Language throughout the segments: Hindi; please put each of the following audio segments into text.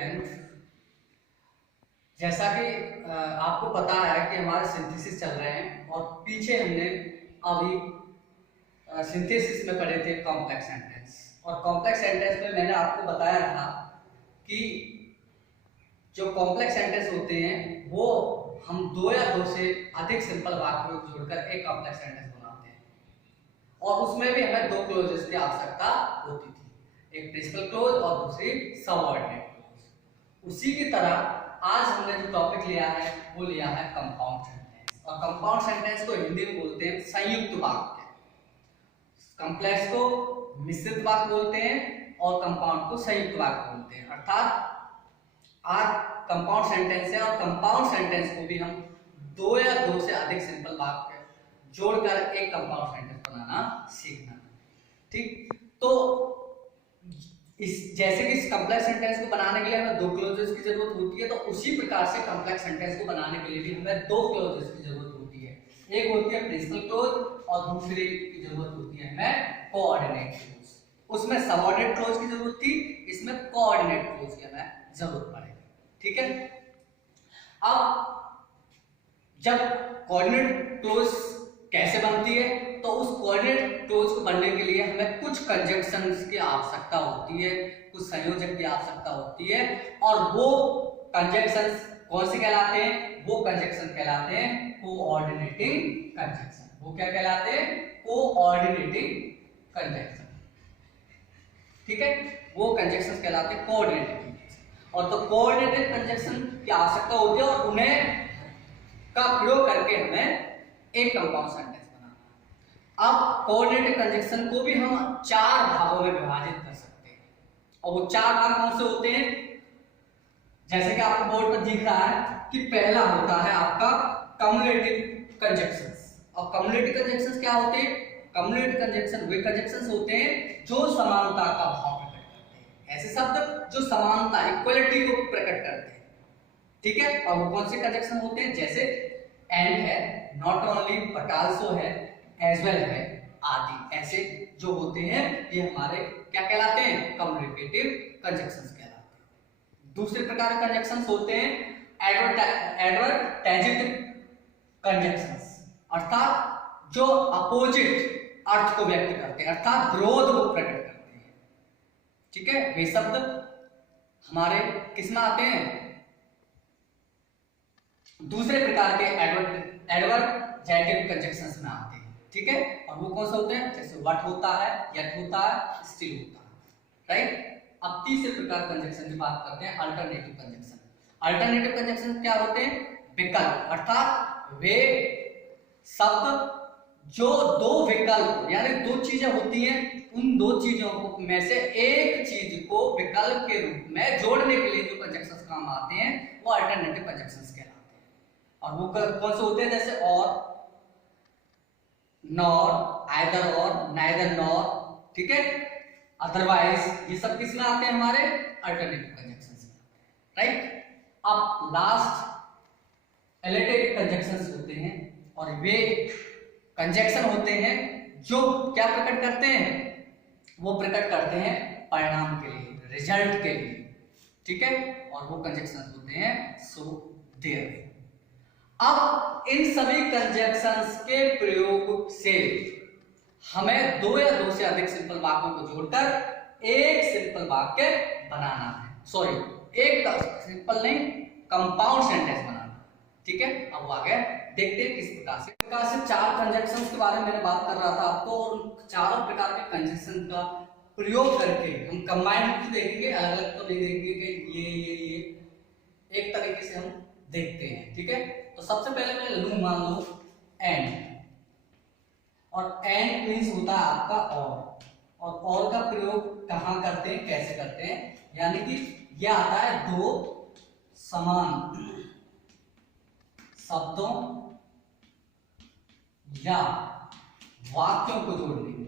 स्टूडेंट, जैसा कि आपको पता है कि हमारे सिंथेसिस चल रहे हैं और पीछे हमने अभी सिंथेसिस में पढ़े थे कॉम्प्लेक्स सेंटेंस। और कॉम्प्लेक्स सेंटेंस में मैंने आपको बताया था कि जो कॉम्प्लेक्स सेंटेंस होते हैं वो हम दो या दो से अधिक सिंपल वाक्यों को जोड़कर एक कॉम्प्लेक्स सेंटेंस बनाते हैं। और उसमें भी हमें दो क्लोजेस की आवश्यकता होती थी, एक प्रिंसिपल क्लोज और दूसरी सबऑर्डिनेट क्लोज। उसी की तरह आज हमने जो टॉपिक लिया है वो लिया है कंपाउंड सेंटेंस। और कंपाउंड सेंटेंस को हिंदी में बोलते हैं संयुक्त वाक्य। कॉम्प्लेक्स को मिश्रित वाक्य बोलते हैं और कंपाउंड को संयुक्त वाक्य बोलते हैं। अर्थात आज कंपाउंड सेंटेंस है और कंपाउंड सेंटेंस को भी हम दो या दो से अधिक सिंपल वाक्य जोड़कर एक कंपाउंड सेंटेंस बनाना सीखना। ठीक, तो इस जैसे कि इस कॉम्प्लेक्स सेंटेंस को बनाने के लिए हमें दो क्लोजेस की जरूरत होती है, तो उसी प्रकार से कॉम्प्लेक्स सेंटेंस को बनाने के लिए भी हमें दो क्लोजेस की जरूरत होती है। एक होती है प्रिंसिपल क्लोज और दूसरी की जरूरत होती है हमें कोऑर्डिनेट क्लोज। उसमें सबऑर्डिनेट क्लोज की जरूरत थी, इसमें कोऑर्डिनेट क्लोज की हमें जरूरत पड़ेगी। ठीक है, अब जब कोऑर्डिनेट क्लोज कैसे बनती है, तो उस कोऑर्डिनेट क्लोज को बनने के लिए हमें कुछ कंजंक्शंस की आवश्यकता होती है, कुछ संयोजक की आवश्यकता होती है। और वो कंजंक्शंस कौन से कहलाते हैं? वो कंजंक्शन कहलाते हैं कोऑर्डिनेटिंग कंजंक्शन। वो क्या कहलाते हैं? Coordinating conjunction. ठीक है, वो कंजंक्शंस कहलाते हैं कोऑर्डिनेटिंग कंजंक्शन। और तो कोऑर्डिनेटिंग कंजंक्शन की आवश्यकता होती है और उन्हें का प्रयोग करके हमें एक कंपाउंड सेंटेंस बनाना। अब कोऑर्डिनेट कंजंक्शन को भी हम चार भागों में विभाजित कर सकते हैं। और वो चार भाग कौन से होते हैं? जैसे कि आपको बोर्ड पर दिख रहा है कि पहला होता है आपका कम्युलेटिव कंजंक्शंस। और कम्युलेटिव कंजंक्शंस क्या होते हैं? कम्युलेटिव कंजंक्शन वे कंजंक्शंस होते हैं जो समानता का भाव प्रकट करते हैं। ऐसे शब्द जो समानता, इक्वलिटी को प्रकट करते हैं। ठीक है, और वो कौन से कंजंक्शन होते हैं? जैसे एंड है, नॉट ओनली बट आल्सो है, एज वेल है आदि। ऐसे जो होते हैं ये हमारे क्या कहलाते हैं? कम्युनिकेटिव कंजंक्शंस कहलाते हैं। दूसरे प्रकार के कंजंक्शंस होते हैं एडवर्टेजिव कंजंक्शंस, अर्थात जो अपोजिट अर्थ को व्यक्त करते हैं, अर्थात विरोध को प्रकट करते हैं। ठीक है, वे शब्द हमारे किस में आते हैं? दूसरे प्रकार के एडवर्जेटिव कंजंक्शंस में आते हैं। ठीक है, और वो कौन से होते हैं? जैसे व्हाट होता है, येट होता है, स्टिल होता है। राइट, अब तीसरे प्रकार कंजंक्शन की बात करते हैं, अल्टरनेटिव कंजंक्शन। अल्टरनेटिव कंजंक्शन क्या होते हैं? विकल्प, अर्थात वे शब्द जो दो विकल्प यानी दो चीजें होती हैं, उन दो चीजों में से एक चीज को विकल्प के रूप में जोड़ने के लिए जो कंजंक्शंस काम आते हैं वो अल्टरनेटिव कंजंक्शंस कहलाते हैं। और वो कौन से होते हैं? जैसे और, नॉर, आइदर और, नाइदर नॉर, ठीक है, अदरवाइज, ये सब किस में आते हैं? हमारे अल्टरनेटिव कंजंक्शंस में। राइट, अब लास्ट एलिटेटिव कंजंक्शंस होते हैं और वे कंजंक्शन होते हैं जो क्या प्रकट करते हैं? वो प्रकट करते हैं परिणाम के लिए, रिजल्ट के लिए। ठीक है, और वो कंजंक्शंस होते हैं सो, देयर। अब इन सभी कंजंक्शंस के प्रयोग से हमें दो या दो से अधिक सिंपल वाक्यों को जोड़कर एक सिंपल वाक्य बनाना है। सॉरी, एक सिंपल नहीं, कंपाउंड सेंटेंस बनाना। ठीक है, अब आगे देखते हैं किस प्रकार से चार कंजंक्शंस के बारे में मैंने बात कर रहा था आपको, और उन चारों प्रकार के कंजंक्शन का प्रयोग करके हम कंबाइंड देखेंगे, अलग अलग तो नहीं देखेंगे कि ये एक तरीके से हम देखते हैं। ठीक है, तो सबसे पहले मैं लूं, मान लो एंड, और एंड मींस होता है आपका और का प्रयोग कहां करते हैं, कैसे करते हैं? यानी कि यह आता है दो समान शब्दों या वाक्यों को जोड़ने के लिए।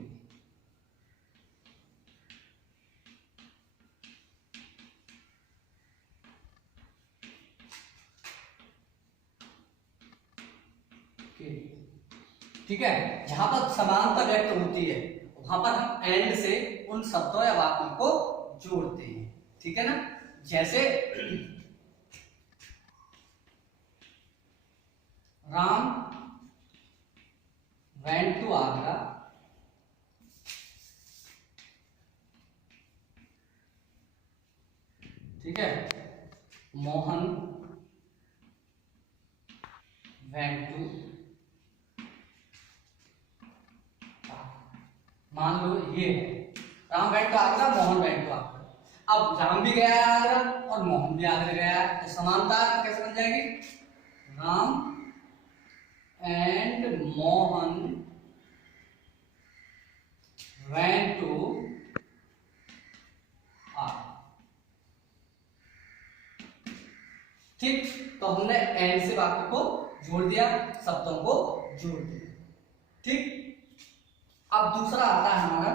ठीक है, जहां पर समानता व्यक्त होती है वहां पर हम एंड से उन शब्दों या वाक्यों को जोड़ते हैं। ठीक है ना, जैसे राम went to आगरा, ठीक है, मोहन went to, मान लो ये है Ram went to Agra, Mohan went to Agra. अब राम भी गया है आगरा और मोहन भी आगरा गया है, तो समानता कैसे बन जाएगी? Ram and Mohan went to Agra. ठीक, तो हमने एंड से वाक्य को जोड़ दिया, शब्दों को जोड़ दिया। ठीक, अब दूसरा आता है हमारा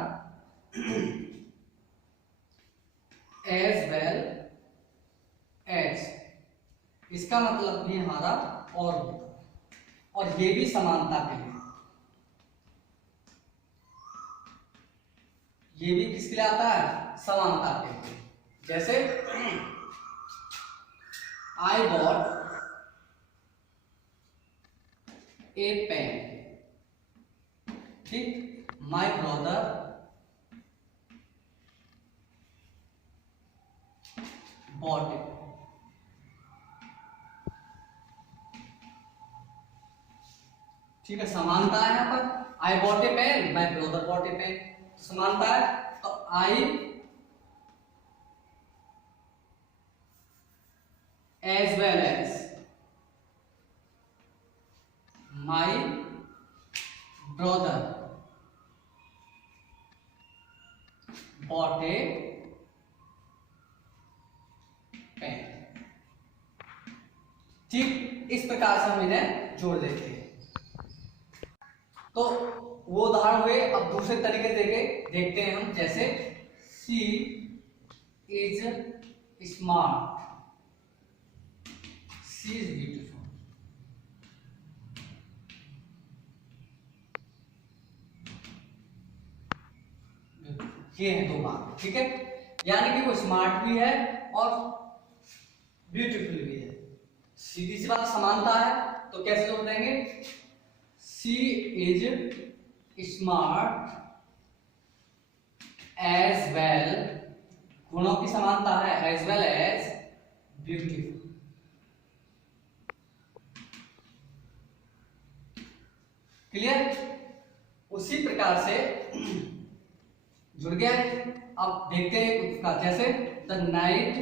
एज वेल एज। इसका मतलब भी हमारा और ये भी समानता के लिए, ये भी किसके लिए आता है? समानता के लिए। जैसे I bought a pen, ठीक, my brother bought it। ठीक है, समानता है यहाँ पर। I bought a pen, my brother bought a pen, समानता है। तो I as well as my brother bought a pen। ठीक, इस प्रकार से हम इन्हें जोड़ देते हैं। तो वो उदाहरण हुए। अब दूसरे तरीके से देखते हैं हम। जैसे she is smart, she is beautiful. ये है दो बात, ठीक है, यानी कि वो स्मार्ट भी है और ब्यूटीफुल भी है। सीधी सी बात, समानता है, तो कैसे जोड़ देंगे? She is smart as well, गुणों की समानता है, as well as beautiful. Clear? उसी प्रकार से जुड़ गया है। अब देखते हैं उसका। जैसे the night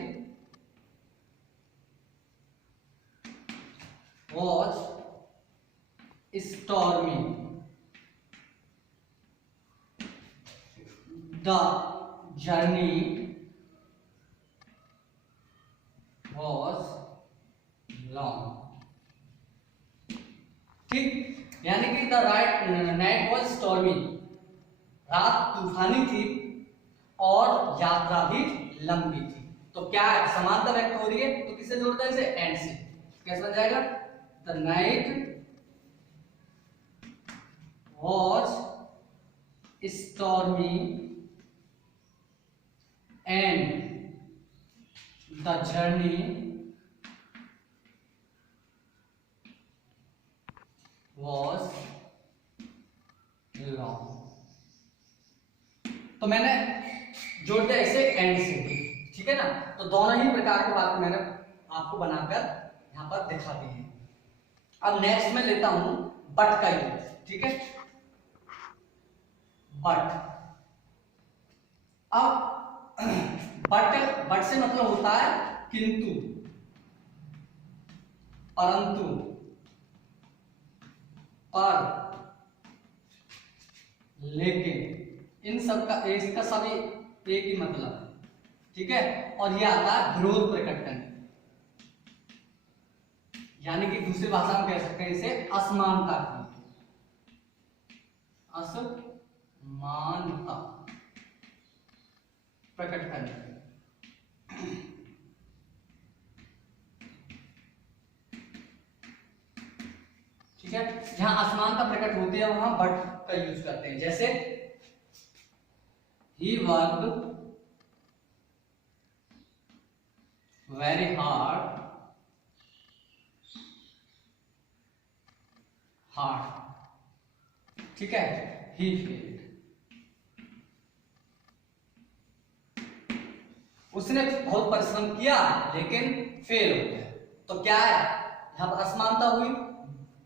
was stormy, the journey was long. ठीक, यानी कि द नाइट वॉज स्टॉर्मी, रात तूफानी थी और यात्रा भी लंबी थी। तो क्या है? समानता व्यक्त हो रही है, तो किससे जोड़ते हैं इसे? एंड से। कैसे बन जाएगा? The night was stormy and the journey was long. तो मैंने जोड़ दिया इसे एंड से, ठीक है ना। तो दोनों ही प्रकार की बात मैंने आपको बनाकर यहां पर दिखा दी है। अब नेक्स्ट में लेता हूं बट का यूज, ठीक है। बट, अब बट से मतलब होता है किंतु, परंतु, पर, लेकिन, इन सब का इसका सभी एक ही मतलब है, ठीक है। और ये आता है विरोध प्रकट करने, यानी कि दूसरी भाषा में कह सकते हैं इसे असमानता की, असमानता प्रकट करने। ठीक है, जहां असमानता प्रकट होती है वहां बट का यूज करते हैं। जैसे he worked वेरी हार्ड, ठीक है, ही फेल्ड, उसने बहुत परिश्रम किया लेकिन फेल हो गया। तो क्या है, यहां पर असमानता हुई,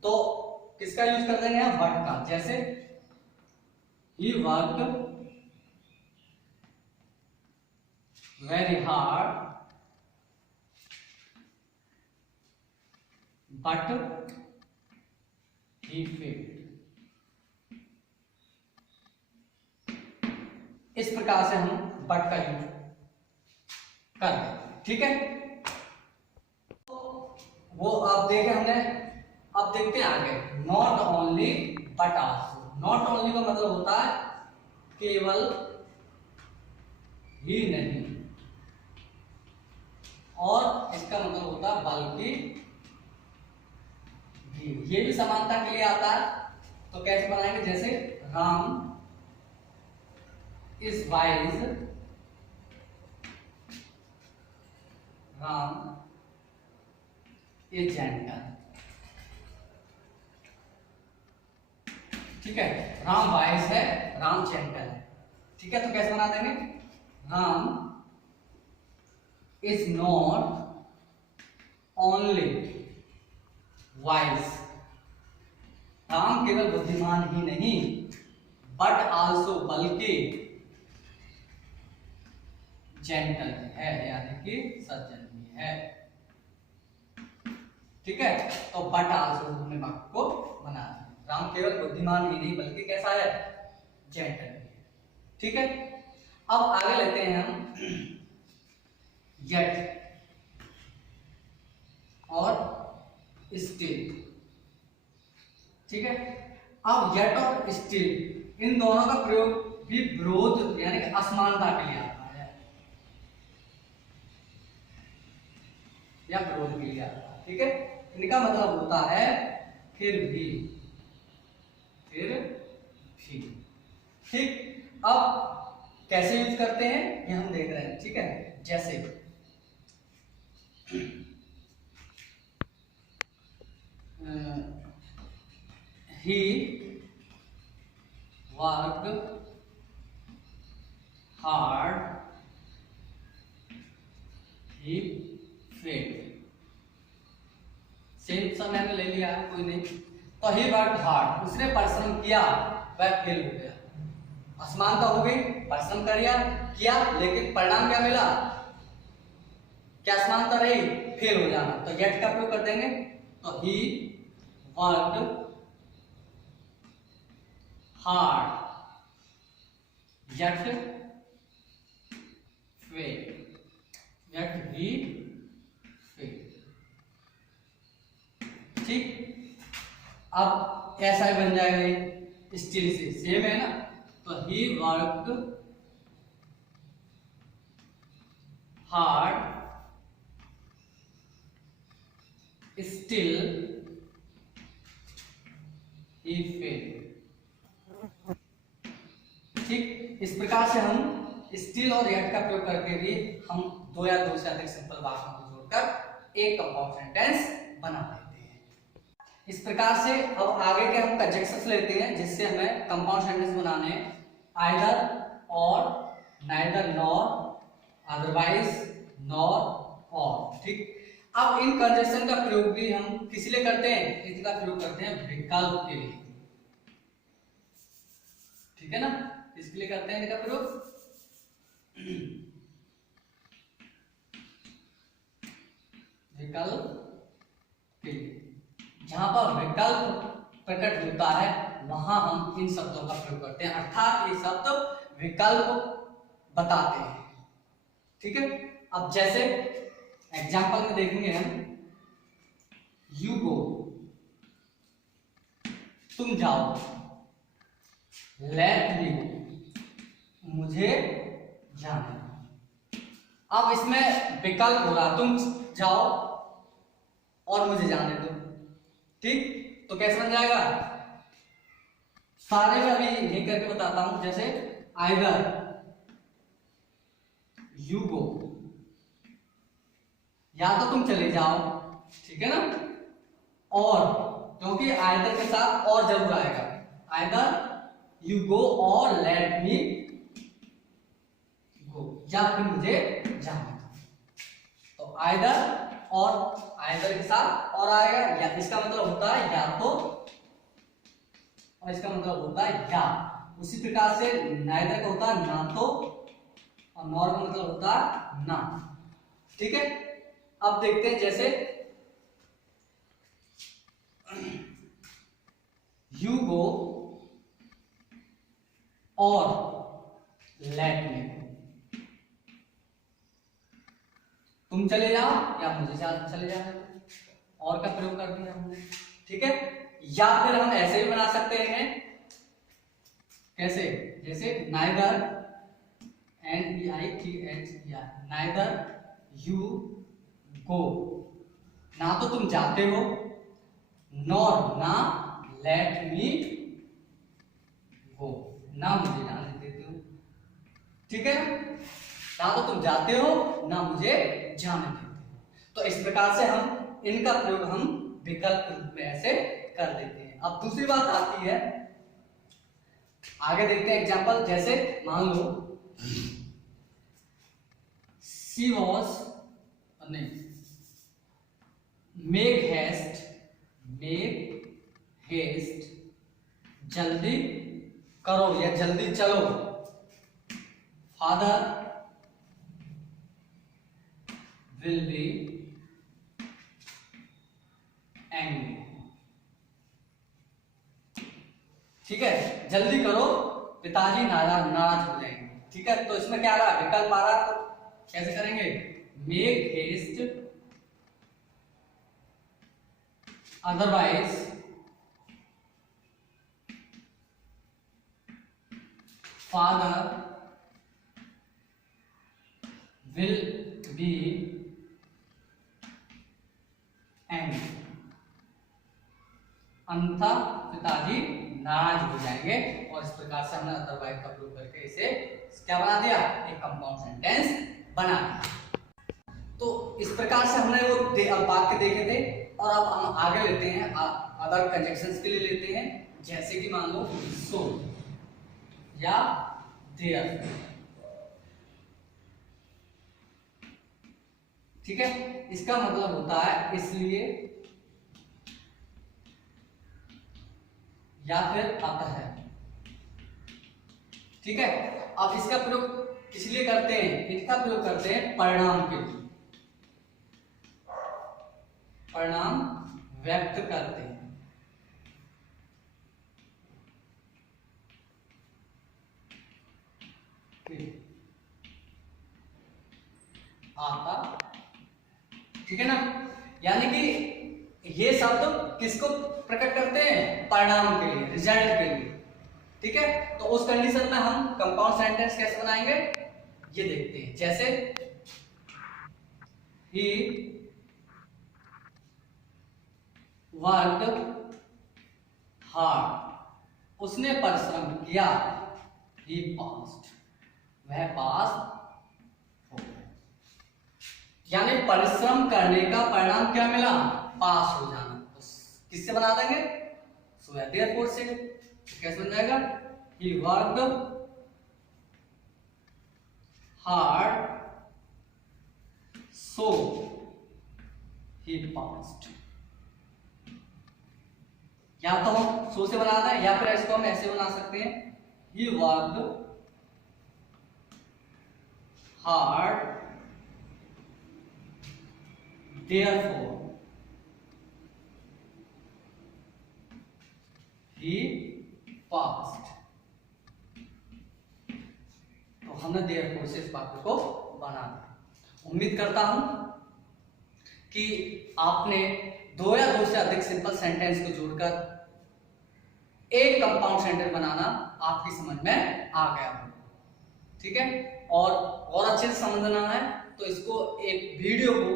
तो किसका यूज कर देंगे हम, बट का। जैसे he worked very hard but he failed. इस प्रकार से हम बट का यूज कर रहे हैं, ठीक है। वो आप देखे हमने, अब देखते हैं आगे। Not only but also. Not only का मतलब होता है केवल ही नहीं, और इसका मतलब होता है बल्कि भी। ये भी समानता के लिए आता है। तो कैसे बनाएंगे, जैसे Ram is wise, Ram is gentle, ठीक है। राम वाइज है, राम जेंटल है, ठीक है। तो कैसे बना देंगे, Ram is not only wise, Ram केवल बुद्धिमान ही नहीं, बट आल्सो बल्कि जेंटल है, यानी कि सज्जन भी है, ठीक है। तो बट आल्सो हमने वाक्य को बना दिया। राम केवल बुद्धिमान ही नहीं बल्कि कैसा है, जेंटल भी है, ठीक है। अब आगे लेते हैं हम येट और स्टिल, ठीक है। अब येट और स्टिल इन दोनों का प्रयोग भी विरोध यानी कि असमानता के लिए आता है, या विरोध के लिए आता है, ठीक है। इनका मतलब होता है फिर भी, ठीक। अब कैसे यूज करते हैं ये हम देख रहे हैं, ठीक है। जैसे he worked hard he failed. Same सा मैंने ले लिया है, कोई नहीं। तो ही वर्कड हार्ड, उसने परिश्रम किया, वह फेल हो गया। असमानता हो गई, परिश्रम किया लेकिन परिणाम क्या मिला, क्या असमानता रही, फेल हो जाना। तो येट का प्रयोग कर देंगे। तो he worked hard yet fail, yet he fail, ठीक। अब ऐसा ही बन जाएगा, स्टिल से सेम है ना। तो he worked hard still he failed, ठीक। इस प्रकार से हम स्टिल और येट का प्रयोग करके भी हम दो या दो से अधिक सिंपल वाक्यों को जोड़कर एक कंपाउंड सेंटेंस बना लेते हैं। इस प्रकार से अब आगे के हम कंजक्शंस लेते हैं जिससे हमें कंपाउंड सेंटेंस बनाने हैं। आइदर और, नाइदर नॉर, अदरवाइज, नॉर, और, ठीक। अब इन कंजक्शन का प्रयोग भी हम किस लिए करते हैं, इनका प्रयोग करते हैं विकल्प के लिए, ठीक है ना। किसके लिए करते हैं इनका प्रयोग, विकल्प के लिए। जहां पर विकल्प प्रकट होता है वहां हम इन शब्दों का प्रयोग करते हैं, अर्थात ये शब्द विकल्प बताते हैं, ठीक है। अब जैसे एग्जाम्पल में देखेंगे हम, यू गो, तुम जाओ, लेट मी गो, मुझे जाने दो। अब इसमें विकल्प हो रहा, तुम जाओ और मुझे जाने दो, ठीक। तो कैसे बन जाएगा, सारे में अभी ये करके बताता हूं। जैसे आइदर यू गो या तो तुम चले जाओ, ठीक है ना, और क्योंकि आइदर के साथ और जरूर आएगा, आइदर यू गो और लेट मी गो, या फिर मुझे जाने दो। तो आइदर और आइदर के साथ और आएगा, या इसका मतलब होता है या तो, और इसका मतलब होता है या। उसी प्रकार से नाइदर का होता है ना तो, और नॉर का मतलब होता है ना, ठीक है। अब देखते हैं, जैसे यू गो और लेट मी, तुम चले जाओ या मुझे चले जाने दो, और का प्रयोग कर दिया हमने, ठीक है। या फिर हम ऐसे भी बना सकते हैं, कैसे, जैसे neither, NEITH, neither you go, ना तो तुम जाते हो, नॉर ना लेट मी गो, ना मुझे जाने देते हो, ठीक है। ना तो तुम जाते हो, ना मुझे जाने देते हो। तो इस प्रकार से हम इनका प्रयोग हम विकल्प रूप में ऐसे कर देते हैं। अब दूसरी बात आती है, आगे देखते हैं एग्जांपल। जैसे मान लो शी वॉज, नहीं, मेक हेस्ट, जल्दी करो या जल्दी चलो, फादर विल बी एंग्री, ठीक है, जल्दी करो पिताजी नाराज हो जाएंगे, ठीक है। तो इसमें क्या आ रहा है, विकल्प आ रहा है, तो कैसे करेंगे, make haste, otherwise father will be angry, अन्यथा पिताजी नाराज हो जाएंगे। और इस प्रकार से हमने अदरवाइज का प्रयोग करके इसे क्या बना दिया, एक कंपाउंड सेंटेंस बना दिया। तो इस प्रकार से हमने वो वाक्य देखे थे, और अब हम आगे लेते हैं, अदर कंजक्शंस के लिए लेते हैं। जैसे कि मान लो सो या देयर, ठीक है, इसका मतलब होता है इसलिए, या फिर अतः, ठीक है। अब इसका प्रयोग किस लिए करते हैं, इसका प्रयोग करते हैं परिणाम के लिए, परिणाम व्यक्त करते हैं, आता, ठीक है ना। यानी कि ये शब्द किसको प्रकट करते हैं, परिणाम के लिए, रिजल्ट के लिए, ठीक है। तो उस कंडीशन में हम कंपाउंड सेंटेंस कैसे बनाएंगे, ये देखते हैं। जैसे ही वर्कड हार्ड, उसने परिश्रम किया, ही पास्ड, वह पास हो गया। यानी परिश्रम करने का परिणाम क्या मिला, पास हो जाना। तो किससे बना देंगे, सो या देयरफॉर से। कैसे बन जाएगा, he worked hard so he passed। या तो हम सो से बना दें, या फिर इसको हम ऐसे बना सकते हैं, he worked hard therefore he passed। तो हमने therefore से इस वाक्य को बना दिया। उम्मीद करता हूं कि आपने दो या दो से अधिक सिंपल सेंटेंस को जोड़कर एक कंपाउंड सेंटेंस बनाना आपकी समझ में आ गया हो, ठीक है। और अच्छे से समझना है तो इसको एक वीडियो को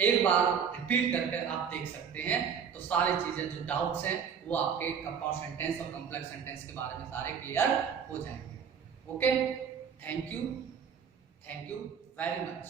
एक बार रिपीट करके आप देख सकते हैं। तो सारी चीजें जो डाउट्स हैं वो आपके कंपाउंड सेंटेंस और कॉम्प्लेक्स सेंटेंस के बारे में सारे क्लियर हो जाएंगे। Okay, thank you very much.